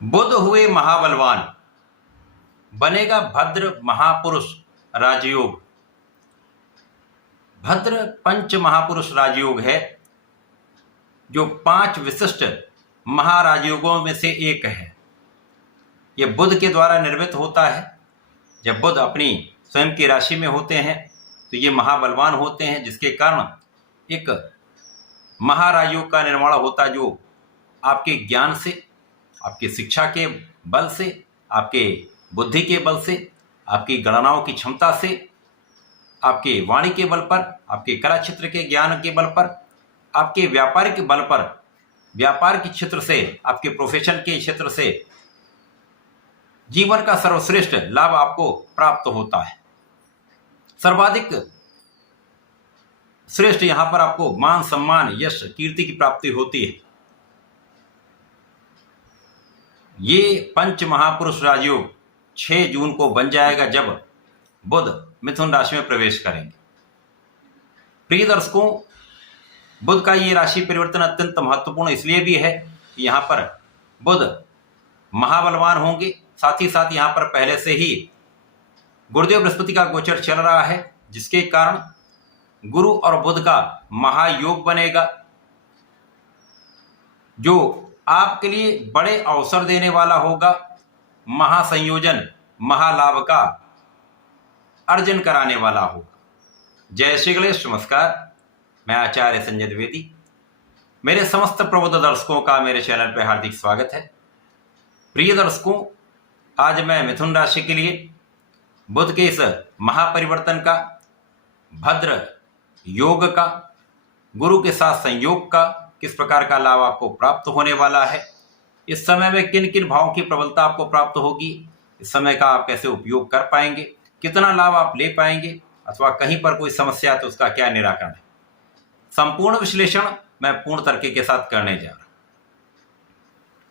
बुध हुए महाबलवान, बनेगा भद्र महापुरुष राजयोग। भद्र पंच महापुरुष राजयोग है जो 5 विशिष्ट महाराजयोगों में से एक है। यह बुध के द्वारा निर्मित होता है। जब बुध अपनी स्वयं की राशि में होते हैं तो ये महाबलवान होते हैं, जिसके कारण एक महाराजयोग का निर्माण होता है जो आपके ज्ञान से, आपकी शिक्षा के बल से, आपके बुद्धि के बल से, आपकी गणनाओं की क्षमता से, आपके वाणी के बल पर, आपके कला क्षेत्र के ज्ञान के बल पर, आपके व्यापारिक बल पर, व्यापार के क्षेत्र से, आपके प्रोफेशन के क्षेत्र से जीवन का सर्वश्रेष्ठ लाभ आपको प्राप्त होता है। सर्वाधिक श्रेष्ठ यहां पर आपको मान, सम्मान, यश, कीर्ति की प्राप्ति होती है। ये पंच महापुरुष राजयोग 6 जून को बन जाएगा जब बुध मिथुन राशि में प्रवेश करेंगे। प्रिय दर्शकों, बुध का ये राशि परिवर्तन अत्यंत महत्वपूर्ण इसलिए भी है कि यहाँ पर बुध महाबलवान होंगे। साथ ही साथ यहाँ पर पहले से ही गुरुदेव बृहस्पति का गोचर चल रहा है, जिसके कारण गुरु और बुध का महायोग बनेगा जो आपके लिए बड़े अवसर देने वाला होगा, महासंयोजन, महालाभ का अर्जन कराने वाला होगा। जय श्री गणेश, नमस्कार। मैं आचार्य संजय द्विवेदी। मेरे समस्त प्रबुद्ध दर्शकों का मेरे चैनल पर हार्दिक स्वागत है। प्रिय दर्शकों, आज मैं मिथुन राशि के लिए बुध के इस महापरिवर्तन का, भद्र योग का, गुरु के साथ संयोग का किस प्रकार का लाभ आपको प्राप्त होने वाला है, इस समय में किन किन भावों की प्रबलता आपको प्राप्त होगी, इस समय का आप कैसे उपयोग कर पाएंगे, कितना लाभ आप ले पाएंगे, अथवा कहीं पर कोई समस्या है तो उसका क्या निराकरण है, संपूर्ण विश्लेषण मैं पूर्ण तरीके के साथ करने जा रहा हूं।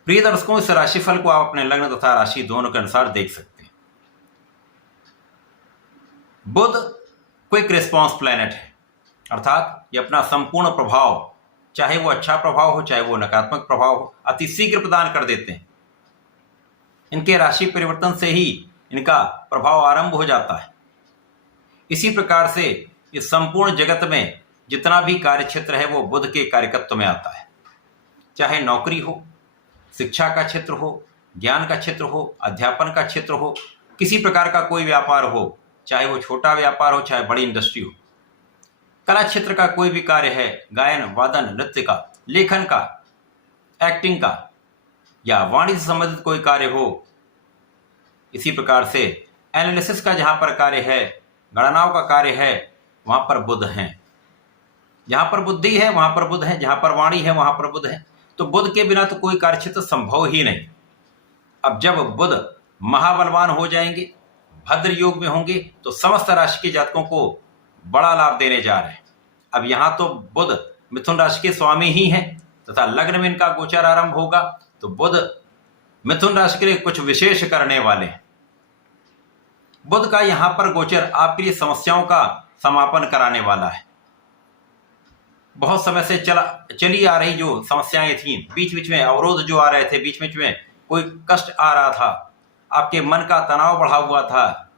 प्रिय दर्शकों, इस राशिफल को आप अपने लग्न तथा राशि दोनों के अनुसार देख सकते हैं। बुध क्विक रिस्पॉन्स प्लैनेट है, अर्थात ये अपना संपूर्ण प्रभाव, चाहे वो अच्छा प्रभाव हो चाहे वो नकारात्मक प्रभाव हो, अति शीघ्र प्रदान कर देते हैं। इनके राशि परिवर्तन से ही इनका प्रभाव आरंभ हो जाता है। इसी प्रकार से इस संपूर्ण जगत में जितना भी कार्य क्षेत्र है वो बुध के कार्यकत्व में आता है। चाहे नौकरी हो, शिक्षा का क्षेत्र हो, ज्ञान का क्षेत्र हो, अध्यापन का क्षेत्र हो, किसी प्रकार का कोई व्यापार हो, चाहे वो छोटा व्यापार हो चाहे बड़ी इंडस्ट्री हो, कला क्षेत्र का कोई भी कार्य है, गायन, वादन, नृत्य का, लेखन का, एक्टिंग का, या वाणी से संबंधित कोई कार्य हो, इसी प्रकार से एनालिसिस का जहां पर कार्य है, गणनाओं का कार्य है, वहां पर बुध हैं। जहां पर बुद्धि है वहां पर बुध है, जहां पर वाणी है वहां पर बुध है। तो बुध के बिना तो कोई कार्य क्षेत्र संभव ही नहीं। अब जब बुध महाबलवान हो जाएंगे, भद्र योग में होंगे, तो समस्त राशि के जातकों को बड़ा लाभ देने जा रहे हैं। अब यहां तो बुध मिथुन राशि के स्वामी ही हैं तथा लग्न में इनका गोचर आरंभ होगा, तो बुध मिथुन राशि के लिए कुछ विशेष करने वाले हैं। बुध का यहां पर गोचर आपके लिए समस्याओं का समापन कराने वाला है। बहुत समय से चली आ रही जो समस्याएं थी, बीच बीच में अवरोध जो आ रहे थे, बीच बीच में कोई कष्ट आ रहा था, आपके मन का तनाव बढ़ा हुआ था,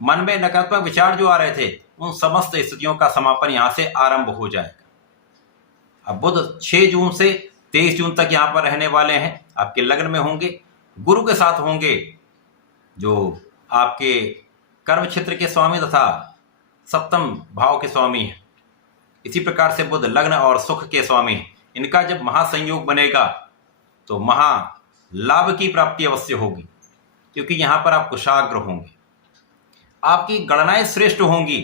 मन में नकारात्मक विचार जो आ रहे थे, उन समस्त स्थितियों का समापन यहां से आरंभ हो जाएगा। अब बुध 6 जून से 23 जून तक यहां पर रहने वाले हैं। आपके लग्न में होंगे, गुरु के साथ होंगे जो आपके कर्म क्षेत्र के स्वामी तथा सप्तम भाव के स्वामी हैं। इसी प्रकार से बुध लग्न और सुख के स्वामी हैं। इनका जब महासंयोग बनेगा तो महा लाभ की प्राप्ति अवश्य होगी, क्योंकि यहां पर आप कुशाग्र होंगे, आपकी गणनाएं श्रेष्ठ होंगी।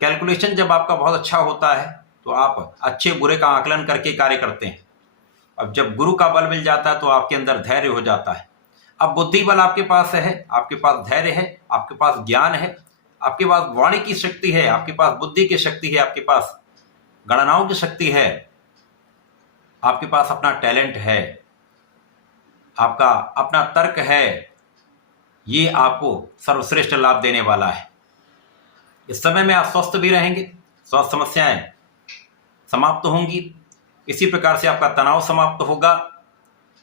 कैलकुलेशन जब आपका बहुत अच्छा होता है तो आप अच्छे बुरे का आकलन करके कार्य करते हैं। अब जब गुरु का बल मिल जाता है तो आपके अंदर धैर्य हो जाता है। अब बुद्धि बल आपके पास है, आपके पास धैर्य है, आपके पास ज्ञान है, आपके पास वाणी की शक्ति है, आपके पास बुद्धि की शक्ति है, आपके पास गणनाओं की शक्ति है, आपके पास अपना टैलेंट है, आपका अपना तर्क है। ये आपको सर्वश्रेष्ठ लाभ देने वाला है। इस समय में आप स्वस्थ भी रहेंगे, स्वास्थ्य समस्याएं समाप्त होंगी। इसी प्रकार से आपका तनाव समाप्त होगा,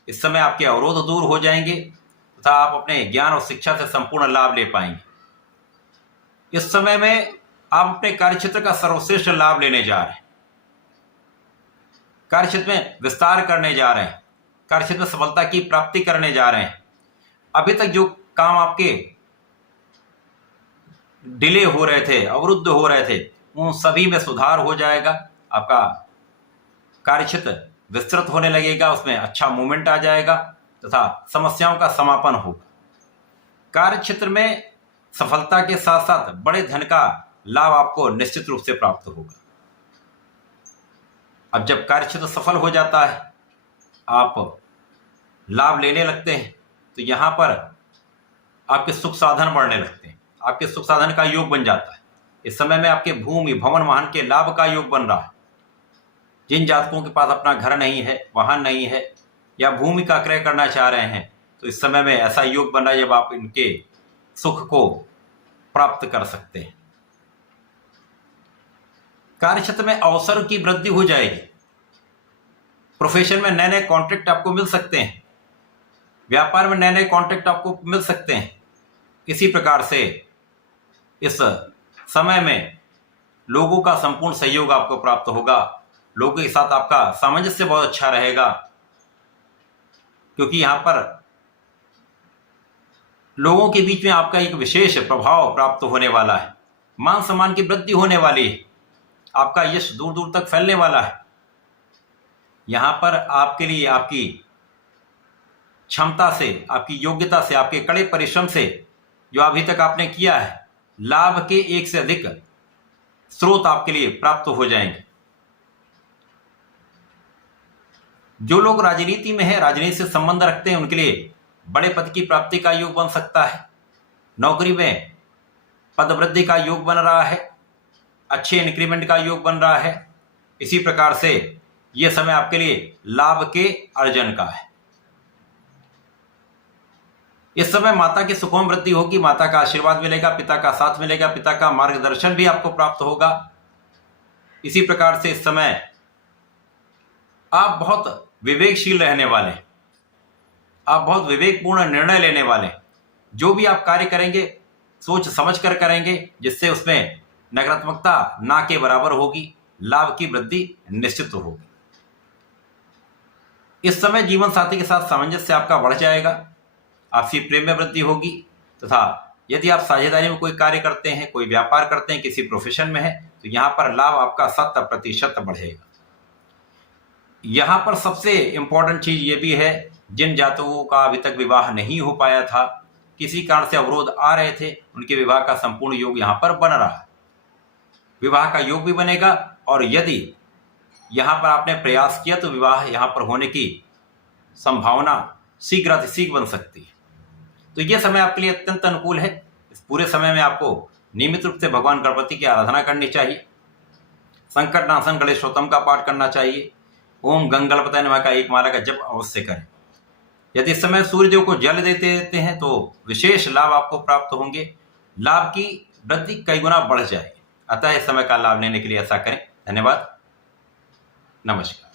इस समय आपके अवरोध दूर हो जाएंगे तथा आप अपने ज्ञान और शिक्षा से संपूर्ण लाभ ले पाएंगे। इस समय में आप अपने कार्यक्षेत्र का सर्वश्रेष्ठ लाभ लेने जा रहे हैं, कार्यक्षेत्र में विस्तार करने जा रहे हैं, कार्यक्षेत्र में सफलता की प्राप्ति करने जा रहे हैं। अभी तक जो काम आपके डिले हो रहे थे, अवरुद्ध हो रहे थे, उन सभी में सुधार हो जाएगा। आपका कार्यक्षेत्र विस्तृत होने लगेगा, उसमें अच्छा मूवमेंट आ जाएगा तथा समस्याओं का समापन होगा। कार्यक्षेत्र में सफलता के साथ साथ बड़े धन का लाभ आपको निश्चित रूप से प्राप्त होगा। अब जब कार्यक्षेत्र सफल हो जाता है, आप लाभ लेने लगते हैं, तो यहां पर आपके सुख साधन बढ़ने लगते हैं, आपके सुख साधन का योग बन जाता है। इस समय में आपके भूमि भवन वाहन के लाभ का योग बन रहा है। जिन जातकों के पास अपना घर नहीं है, वाहन नहीं है या भूमि का क्रय करना चाह रहे हैं, तो इस समय में ऐसा योग बन रहा है जब आप इनके सुख को प्राप्त कर सकते हैं। कार्यक्षेत्र में अवसर की वृद्धि हो जाएगी। प्रोफेशन में नए नए कॉन्ट्रैक्ट आपको मिल सकते हैं, व्यापार में नए नए कॉन्ट्रैक्ट आपको मिल सकते हैं। इसी प्रकार से इस समय में लोगों का संपूर्ण सहयोग आपको प्राप्त होगा। लोगों के साथ आपका सामंजस्य बहुत अच्छा रहेगा, क्योंकि यहां पर लोगों के बीच में आपका एक विशेष प्रभाव प्राप्त होने वाला है। मान सम्मान की वृद्धि होने वाली है, आपका यश दूर दूर तक फैलने वाला है। यहां पर आपके लिए आपकी क्षमता से, आपकी योग्यता से, आपके कड़े परिश्रम से जो अभी तक आपने किया है, लाभ के एक से अधिक स्रोत आपके लिए प्राप्त हो जाएंगे। जो लोग राजनीति में है, राजनीति से संबंध रखते हैं, उनके लिए बड़े पद की प्राप्ति का योग बन सकता है। नौकरी में पद वृद्धि का योग बन रहा है, अच्छे इंक्रीमेंट का योग बन रहा है। इसी प्रकार से यह समय आपके लिए लाभ के अर्जन का है। इस समय माता की सुखों में वृद्धि होगी, माता का आशीर्वाद मिलेगा, पिता का साथ मिलेगा, पिता का मार्गदर्शन भी आपको प्राप्त होगा। इसी प्रकार से इस समय आप बहुत विवेकशील रहने वाले हैं, आप बहुत विवेकपूर्ण निर्णय लेने वाले हैं। जो भी आप कार्य करेंगे सोच समझ कर करेंगे, जिससे उसमें नकारात्मकता ना के बराबर होगी, लाभ की वृद्धि निश्चित होगी। इस समय जीवन साथी के साथ सामंजस्य आपका बढ़ जाएगा, आपसी प्रेम में वृद्धि होगी तथा यदि आप साझेदारी में कोई कार्य करते हैं, कोई व्यापार करते हैं, किसी प्रोफेशन में है, तो यहां पर लाभ आपका 100% बढ़ेगा। यहां पर सबसे इंपॉर्टेंट चीज ये भी है, जिन जातकों का अभी तक विवाह नहीं हो पाया था, किसी कारण से अवरोध आ रहे थे, उनके विवाह का संपूर्ण योग यहां पर बन रहा है। विवाह का योग भी बनेगा और यदि यहां पर आपने प्रयास किया तो विवाह यहां पर होने की संभावना शीघ्र बन सकती है। तो यह समय आपके लिए अत्यंत अनुकूल है। इस पूरे समय में आपको नियमित रूप से भगवान गणपति की आराधना करनी चाहिए, संकट नाशन गणेश स्तोत्रम का पाठ करना चाहिए, ओम गंगणपतये नमः का एक माला का जप अवश्य करें। यदि इस समय सूर्यदेव को जल देते हैं तो विशेष लाभ आपको प्राप्त होंगे, लाभ की वृद्धि कई गुना बढ़ जाएगी। अतः इस समय का लाभ लेने के लिए ऐसा करें। धन्यवाद, नमस्कार।